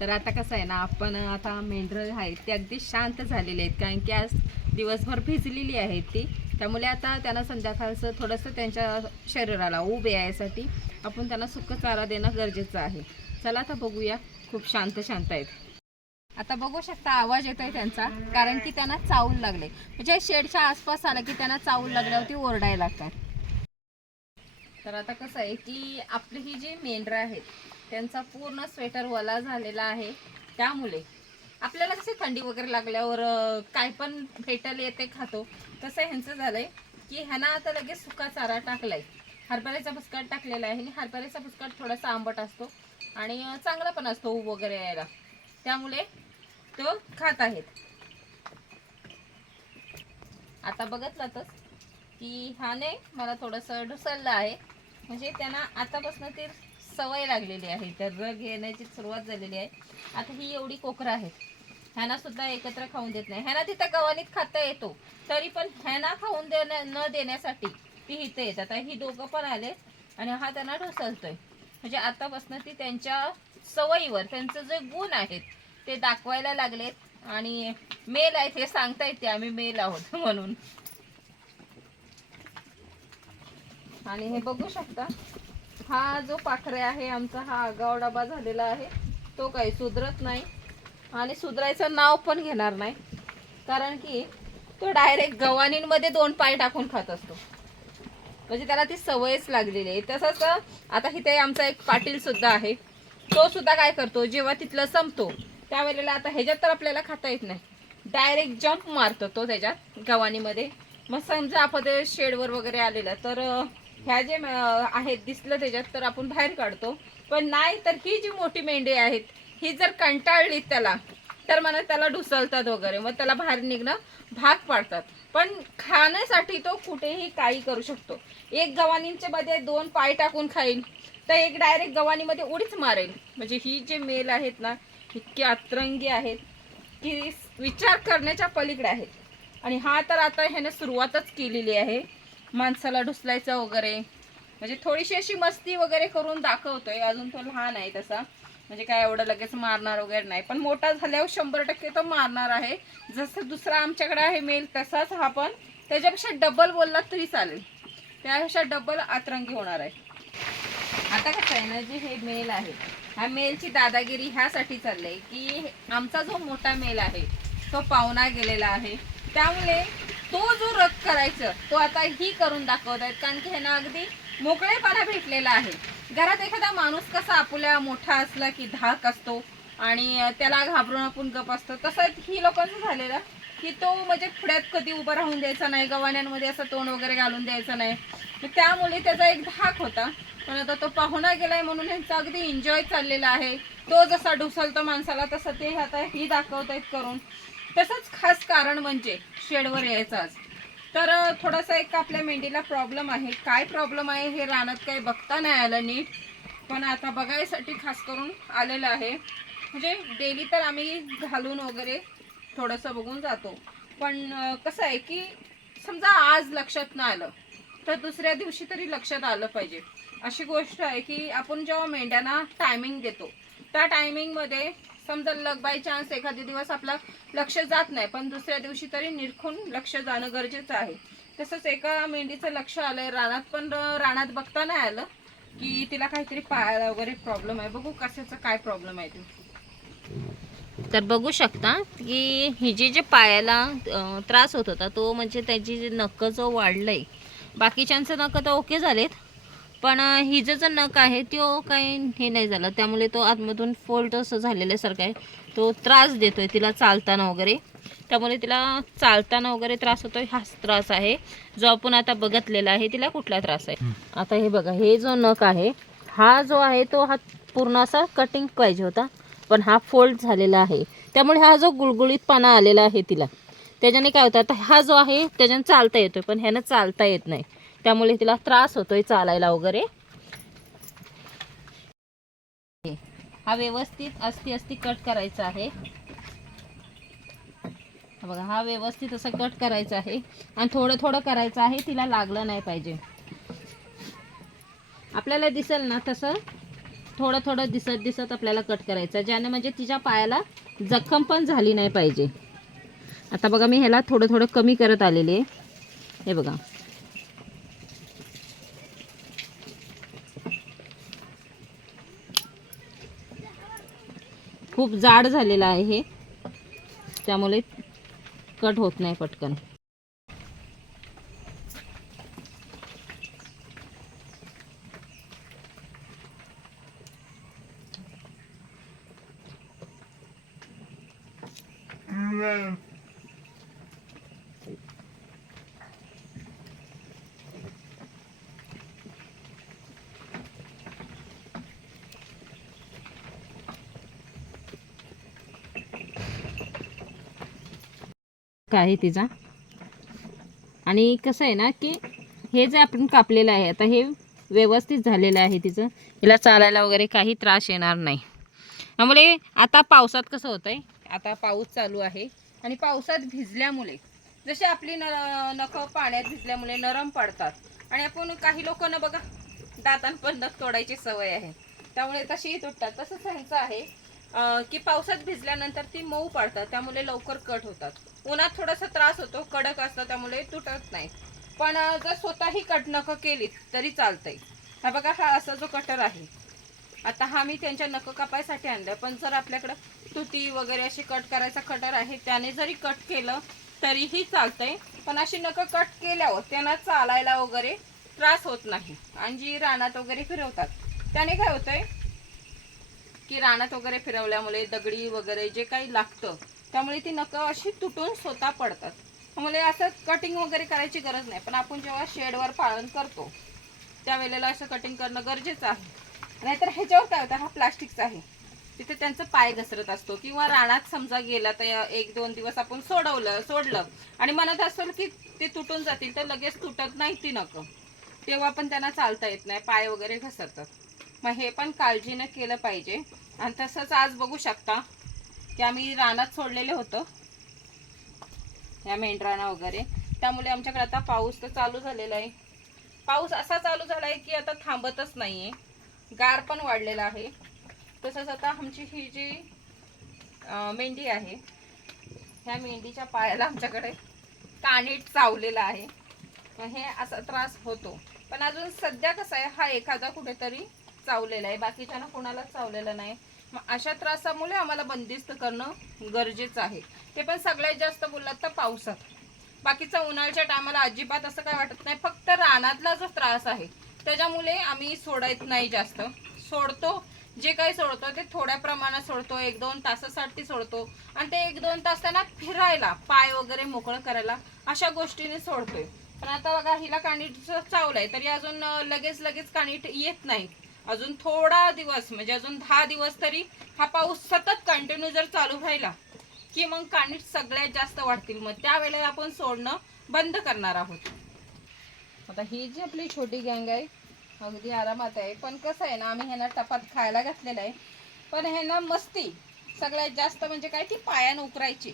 तर आता कसं आहे ना आपण आता मेंढरं आहेत ते अगदी शांत झालेले आहेत. कारण की आज दिवसभर भिजलेली आहेत ती. त्यामुळे आता त्यांना संध्याकाळचं थोडंसं त्यांच्या शरीराला ऊब यायसाठी आपण त्यांना सुक्क चारा देणं गरजेचं आहे. चला आता बघूया खूप शांत शांत आहेत. आता बघू शकता आवाज येतोय त्यांचा कारण की त्यांना चावूल लागले. म्हणजे शेडच्या आसपास आलं की त्यांना चावूल लागल्यावरती ओरडायला लागतात. तर आता कसं आहे की आपली ही जी मेंढरं आहेत त्यांचा पूर्ण स्वेटर वला झालेला आहे. त्यामुळे आपल्याला कसे थंडी वगैरे लागल्यावर काय पण भेटल येते खातो तसं ह्यांचं झालंय की ह्यांना आता लगेच सुका चारा टाकलाय. हरभऱ्याचा भुसकाट टाकलेला आहे आणि हरभऱ्याचा भुसकाट थोडासा आंबट असतो आणि चांगला पण असतो ऊब वगैरे यायला. त्यामुळे तो खात आहेत. आता बघितलातच की ह्याने मला थोडंसं ढुसळलं आहे. म्हणजे त्यांना आतापासून ते सवय लागलेली आहे. तर रग येण्याची सुरुवात झालेली आहे. आता ही एवढी कोकरं आहेत. ह्यांना सुद्धा एकत्र खाऊन देत नाही. ह्यांना तिथं गव्हाणीत खाता येतो. तरी पण ह्यांना खाऊन देण्या न देण्यासाठी ती इथे येतात. आता ही दोघं पण आले आणि हा त्यांना ढोसळतोय. म्हणजे आतापासून ती त्यांच्या सवयीवर त्यांचं जे गुण आहेत ते दाखवायला लागलेत आणि मेल आहेत हे सांगता येते आम्ही मेल आहोत म्हणून. आणि हे बघू शकता. हा जो पाखरे आहे आमचा हा आगाव डबा झालेला आहे. तो काही सुधरत नाही आणि सुधरायचं नाव पण घेणार नाही. कारण की तो डायरेक्ट गव्हाणींमध्ये दोन पाय टाकून खात असतो. म्हणजे त्याला ती सवयच लागलेली आहे. तसंच आता इथे आमचा एक पाटील सुद्धा आहे. तो सुद्धा काय करतो जेव्हा तिथलं संपतो त्यावेळेला आता ह्याच्यात तर आपल्याला खाता येत नाही. डायरेक्ट जम्प मारतो तो त्याच्यात गवानीमध्ये मग समजा आपण ते शेडवर वगैरे आलेलं तर ह्या जे आहेत दिसलं त्याच्यात तर आपण बाहेर काढतो. पण नाही तर ही जी मोठी मेंढी आहेत ही जर कंटाळली त्याला तर मला त्याला ढुसळतात वगैरे. मग त्याला बाहेर निघणं भाग पाडतात. पण खाण्यासाठी तो कुठेही काही करू शकतो. एक गव्हाणींच्या मध्ये दोन पाय टाकून खाईल तर एक डायरेक्ट गव्हाणीमध्ये उडीच मारेल म्हणजे ही जे मेल आहेत ना इतकी अतरंगी आहेत की विचार करण्याच्या पलीकडे आहेत. आणि हा तर आता ह्याने सुरुवातच केलेली आहे. माणसाला ढुसलायचं वगैरे. म्हणजे थोडीशी अशी मस्ती वगैरे करून दाखवतोय. अजून तो लहान आहे तसा. म्हणजे काय एवढं लगेच मारणार वगैरे नाही. पण मोठा झाल्यावर शंभर टक्के तो मारणार आहे. जसं दुसरा आमच्याकडे आहे मेल तसाच हा पण. त्याच्यापेक्षा डबल बोलला तरी चालेल. त्यापेक्षा डबल आतरंगी होणार आहे. आता कसं आहे ना जे हे मेल आहे. ह्या मेलची दादागिरी ह्यासाठी चाललंय की आमचा जो मोठा मेल आहे तो पाहुणा गेलेला आहे. त्यामुळे तो जो रग करायचं तो आता ही करून दाखवत आहेत. कारण की ह्यांना अगदी मोकळेपणा भेटलेला आहे. घरात एखादा माणूस कसा आपल्या मोठा असला की धाक असतो आणि त्याला घाबरून आपण गप असतो तसं ही लोकांचं झालेलं. की तो म्हणजे पुढ्यात कधी उभं राहून द्यायचा नाही गव्हाण्यांमध्ये असं तोंड वगैरे घालून द्यायचं नाही. त्यामुळे त्याचा एक धाक होता. पण आता तो पाहुणा गेलाय म्हणून ह्यांचा अगदी एन्जॉय चाललेला आहे. तो जसा ढुसलतो माणसाला तसं ते आता ही दाखवत आहेत करून. तसंच खास कारण म्हणजे शेडवर यायचं आज. तर थोडासा एक आपल्या मेंढीला प्रॉब्लेम आहे. काय प्रॉब्लेम आहे हे रानात काही बघता नाही आलं नीट. पण आता बघायसाठी खास करून आलेलं आहे. म्हणजे डेली तर आम्ही घालून वगैरे थोडंसं बघून जातो. पण कसं आहे की समजा आज लक्षात नाही आलं तर दुसऱ्या दिवशी तरी लक्षात आलं पाहिजे. अशी गोष्ट आहे की आपण जेव्हा मेंढ्यांना टायमिंग देतो त्या टायमिंगमध्ये समजा लग बाय चान्स एखादे दिवस आपलं लक्ष जात नाही पण दुसऱ्या दिवशी तरी निरखून लक्ष जाणं गरजेचं आहे. तसंच एका मेंढीचं लक्ष आलंय रानात पण रानात बघता नाही आलं की तिला काहीतरी पायाला वगैरे प्रॉब्लेम आहे. बघू कशाचा काय प्रॉब्लेम आहे ते. तर बघू शकता की हि जी जे पायाला त्रास होत होता तो म्हणजे त्याची जी जो वाढलंय बाकीच्यांचं नकं तर ओके झालेत पण हिचं जो नक आहे तो काही हे नाही झालं. त्यामुळे तो आतमधून फोल्ड असं झालेल्यासारखं आहे. तो त्रास देतोय तिला चालताना वगैरे. त्यामुळे तिला चालताना वगैरे त्रास होतोय हाच त्रास आहे. जो आपण आता बघितलेला आहे तिला कुठला त्रास आहे? आता हे बघा हे जो नख आहे हा जो आहे तो हा पूर्ण असा कटिंग पाहिजे होता. पण हा फोल्ड झालेला आहे. त्यामुळे हा जो गुळगुळीतपणा आलेला आहे तिला. त्याच्याने काय होतं आता हा जो आहे त्याच्याने चालता येतोय पण ह्यानं चालता येत नाही. त्यामुळे तिला त्रास होतोय चालायला वगैरे. हा व्यवस्थित अस्ती अस्ती कट करायचा आहे. बघा हा व्यवस्थित असं कट करायचा आहे. आणि थोडं थोडं करायचं आहे तिला लागलं नाही पाहिजे. आपल्याला दिसेल ना तसं? थोडं थोडं दिसत दिसत आपल्याला कट करायचं. ज्याने म्हणजे तिच्या पायाला जखम पण झाली नाही पाहिजे. आता बघा मी ह्याला थोडं थोडं कमी करत आलेले आहे. हे बघा. खूप जाड झालेलं आहे. हे त्यामुळे कट होत नाही पटकन. काय आहे तिचा. आणि कसं आहे ना की हे जे आपण कापलेलं आहे आता हे व्यवस्थित झालेलं आहे तिचं. हिला चालायला वगैरे काही त्रास येणार नाही. त्यामुळे आता पावसात कसं होतं आहे आता पाऊस चालू आहे. आणि पावसात भिजल्यामुळे जसे आपली न नखं पाण्यात भिजल्यामुळे नरम पडतात. आणि आपण काही लोकांना बघा दातांपण नख तोडायची सवय आहे. त्यामुळे तशीही तुटतात. तसंच ह्यांचं आहे. की पावसात भिजल्यानंतर ती मऊ पडतात त्यामुळे लवकर कट होतात. उन्हात थोडासा त्रास होतो कडक असतं त्यामुळे तुटत नाही. पण जर स्वतःही कट नख केली तरी चालतंय. हा बघा हा असा जो कटर आहे. आता हा मी त्यांच्या नक कापायसाठी आणलं पण जर आपल्याकडं तुती वगैरे अशी कट करायचा कटर आहे त्याने जरी कट केलं तरीही चालतंय. पण अशी नक कट केल्यावर त्यांना चालायला वगैरे त्रास होत नाही. आणि जी रानात वगैरे फिरवतात. त्याने काय होतंय? की रानात वगैरे फिरवल्यामुळे दगडी वगैरे जे काही लागतं त्यामुळे ती नख अशी तुटून स्वतः पडतात. त्यामुळे असं कटिंग वगैरे करायची गरज नाही पण आपण जेव्हा शेडवर पालन करतो त्यावेळेला असं कटिंग करणं गरजेचं आहे. नाहीतर ह्याच्यावर काय होतं हा प्लास्टिकचा आहे. तिथे त्यांचं पाय घसरत असतो किंवा रानात समजा गेला तर एक दोन दिवस आपण सोडवलं सोडलं आणि म्हणत असेल की ते तुटून जातील तर लगेच तुटत नाही ती नक. तेव्हा पण त्यांना चालता येत नाही पाय वगैरे घसरतात. मग हे पण काळजीनं केलं पाहिजे. आणि तसंच आज बघू शकता की आम्ही रानात सोडलेलं होतं. या मेंढराना वगैरे. त्यामुळे आमच्याकडे आता पाऊस तर चालू झालेला आहे. पाऊस असा चालू झाला आहे की आता थांबतच नाही आहे गार पण वाढलेला आहे. तसंच आता आमची ही जी मेंढी आहे ह्या मेंढीच्या पायाला आमच्याकडे कानीट चावलेला आहे. मग हे असा त्रास होतो. पण अजून सध्या कसं आहे हा एखादा कुठेतरी चावलेला आहे. बाकीच्यांना कोणालाच चावलेला नाही. मग अशा त्रासामुळे आम्हाला बंदिस्त करणं गरजेचं आहे. ते पण सगळ्यात जास्त बोललात तर पावसात. बाकीचा उन्हाळ्याच्या टायमाला अजिबात असं काय वाटत नाही. फक्त रानातला जो त्रास आहे त्याच्यामुळे आम्ही सोडत नाही जास्त. सोडतो. जे काही सोडतो ते थोड्या प्रमाणात सोडतो. एक दोन तासासाठी सोडतो. आणि ते एक दोन तास त्यांना फिरायला पाय वगैरे मोकळं करायला अशा गोष्टीने सोडतोय. पण आता बघा हिला कानीट आहे तरी अजून लगेच लगेच कानीट येत नाही. अजून थोडा दिवस म्हणजे अजून दहा दिवस तरी हा पाऊस सतत कंटिन्यू जर चालू राहिला की मग कानीट सगळ्यात जास्त वाढतील. मग त्यावेळेला आपण सोडणं बंद करणार आहोत. आता ही जी आपली छोटी गँग आहे अगदी आरामात आहे पण कसं आहे ना आम्ही ह्यांना टपात खायला घातलेलं आहे. पण ह्यांना मस्ती सगळ्यात जास्त म्हणजे काय ती पायानं उकरायची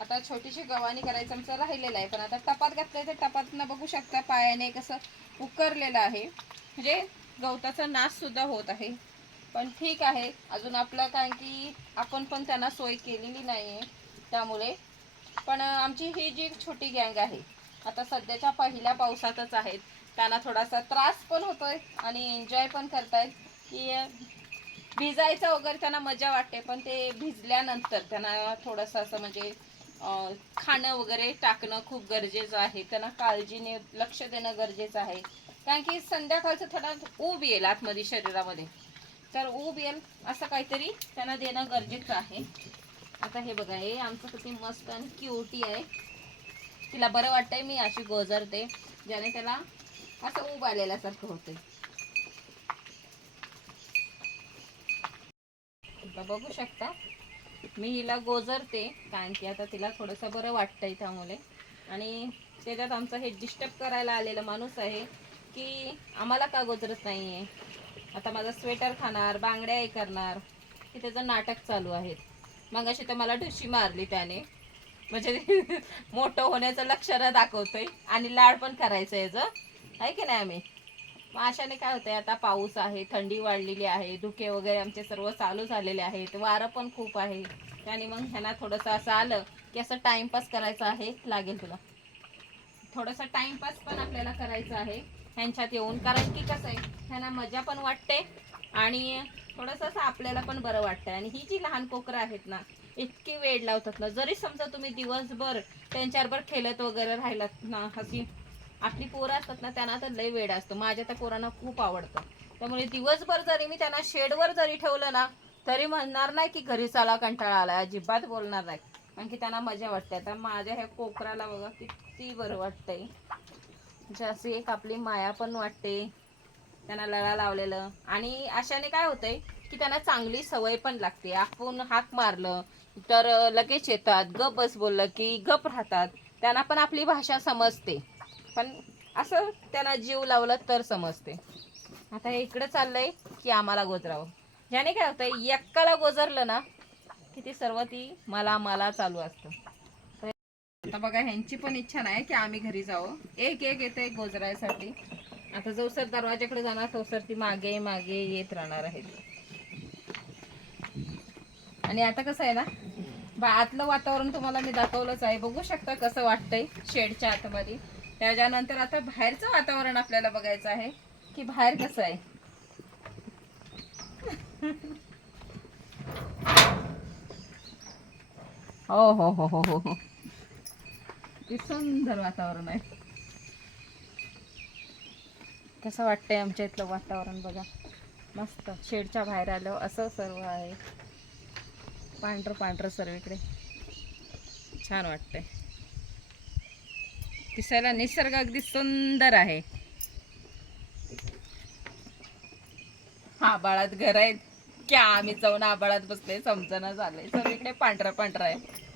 आता छोटीशी गव्हाणी करायचं आमचं राहिलेलं आहे पण आता टपात घातलं तर टपातनं बघू शकता पायाने कसं उकरलेलं आहे. म्हणजे गवताचा नाश सुद्धा होत आहे. पण ठीक आहे अजून आपलं कारण की आपण पण त्यांना सोय केलेली नाही आहे त्यामुळे. पण आमची ही जी छोटी गँग आहे आता सध्याच्या पहिल्या पावसातच आहेत. त्यांना थोडासा त्रास पण होतोय आणि एन्जॉय पण करतायत. की भिजायचं वगैरे त्यांना मजा वाटते पण ते भिजल्यानंतर त्यांना थोडंसं असं म्हणजे खाणं वगैरे टाकणं खूप गरजेचं आहे. त्यांना काळजीने लक्ष देणं गरजेचं आहे. कारण की संध्याकाळचं थोडा ऊब येईल आतमध्ये शरीरामध्ये. तर ऊब येईल असं काहीतरी त्यांना देणं गरजेचं आहे. आता हे बघा हे आमचं किती मस्त आणि क्युटी आहे. तिला बरं वाटतंय मी अशी गोजरते ज्याने त्याला असं ऊब आलेल्यासारखं होते बघू शकता मी हिला गोजरते कारण की आता तिला थोडंसं बरं वाटतंय त्यामुळे. आणि त्याच्यात आमचं हे डिस्टर्ब करायला आलेला माणूस आहे की आम्हाला का गोजरत नाही आहे आता माझा स्वेटर खाणार बांगड्या हे करणार हे त्याचं नाटक चालू आहे. मग अशी तर मला ढुशी मारली त्याने. म्हणजे मोठं होण्याचं लक्षणं दाखवतोय आणि लाड पण करायचं याचं. आहे की नाही आम्ही? मग अशाने काय होतंय आता पाऊस आहे थंडी वाढलेली आहे धुके वगैरे आमचे सर्व चालू झालेले आहेत वारं पण खूप आहे. त्याने मग ह्यांना थोडंसं असं आलं की असं टाइमपास करायचं आहे लागेल तुला. थोडासा टाइमपास पण आपल्याला करायचा आहे. ह्यांच्यात येऊन. कारण की कसं आहे ह्यांना मजा पण वाटते आणि थोडंसं असं आपल्याला पण बरं वाटतंय. आणि ही जी लहान कोकरं आहेत ना इतकी वेळ लावतात ना. जरी समजा तुम्ही दिवसभर त्यांच्याबरोबर खेळत वगैरे राहिलात ना अशी आपली पोरं असतात ना त्यांना तर लय वेळ असतो. माझ्या त्या पोरांना खूप आवडतं. त्यामुळे दिवसभर जरी मी त्यांना शेडवर जरी ठेवलं ना तरी म्हणणार नाही की घरी चला कंटाळा आला अजिबात बोलणार नाही. कारण की त्यांना मजा वाटते. आता माझ्या ह्या कोकराला बघा किती बरं वाटतंय. म्हणजे जशी एक आपली माया पण वाटते. त्यांना लळा लावलेलं. आणि अशाने काय होतंय की त्यांना चांगली सवय पण लागते. आपण हाक मारलं तर लगेच येतात. गप बस बोललं की गप राहतात. त्यांना पण आपली भाषा समजते. पण असं त्यांना जीव लावलं तर समजते. आता हे इकडे चाललंय की आम्हाला गोजरावं. ह्याने काय होतंय एक्काला गोजरलं ना की ती सर्व ती मला मला चालू असतं. आता बघा ह्यांची पण इच्छा नाही की आम्ही घरी जाऊ. एक एक येते गोजरायसाठी. आता जो सर दरवाजाकडे जाणार तो सर ती मागे मागे येत राहणार आहेत आणि आता कसं आहे ना बा आतलं वातावरण तुम्हाला मी दाखवलंच आहे. बघू शकता कसं वाटतंय शेडच्या आतमध्ये. त्याच्यानंतर आता बाहेरचं वातावरण आपल्याला बघायचं आहे की बाहेर कसं आहे. हो हो हो हो हो. हो. किती सुंदर वातावरण आहे. कसं वाटतंय आमच्या इथलं वातावरण बघा? मस्त. शेडच्या बाहेर आलं असं सर्व आहे. पांढरं पांढरं सर्व इकडे छान वाटतंय. दिसायला निसर्ग अगदी सुंदर आहे. आबाळात घर आहेत. क्या आम्ही जाऊन आबाळात बसले समजणं झालंय. सर्व इकडे पांढरं पांढरं आहे.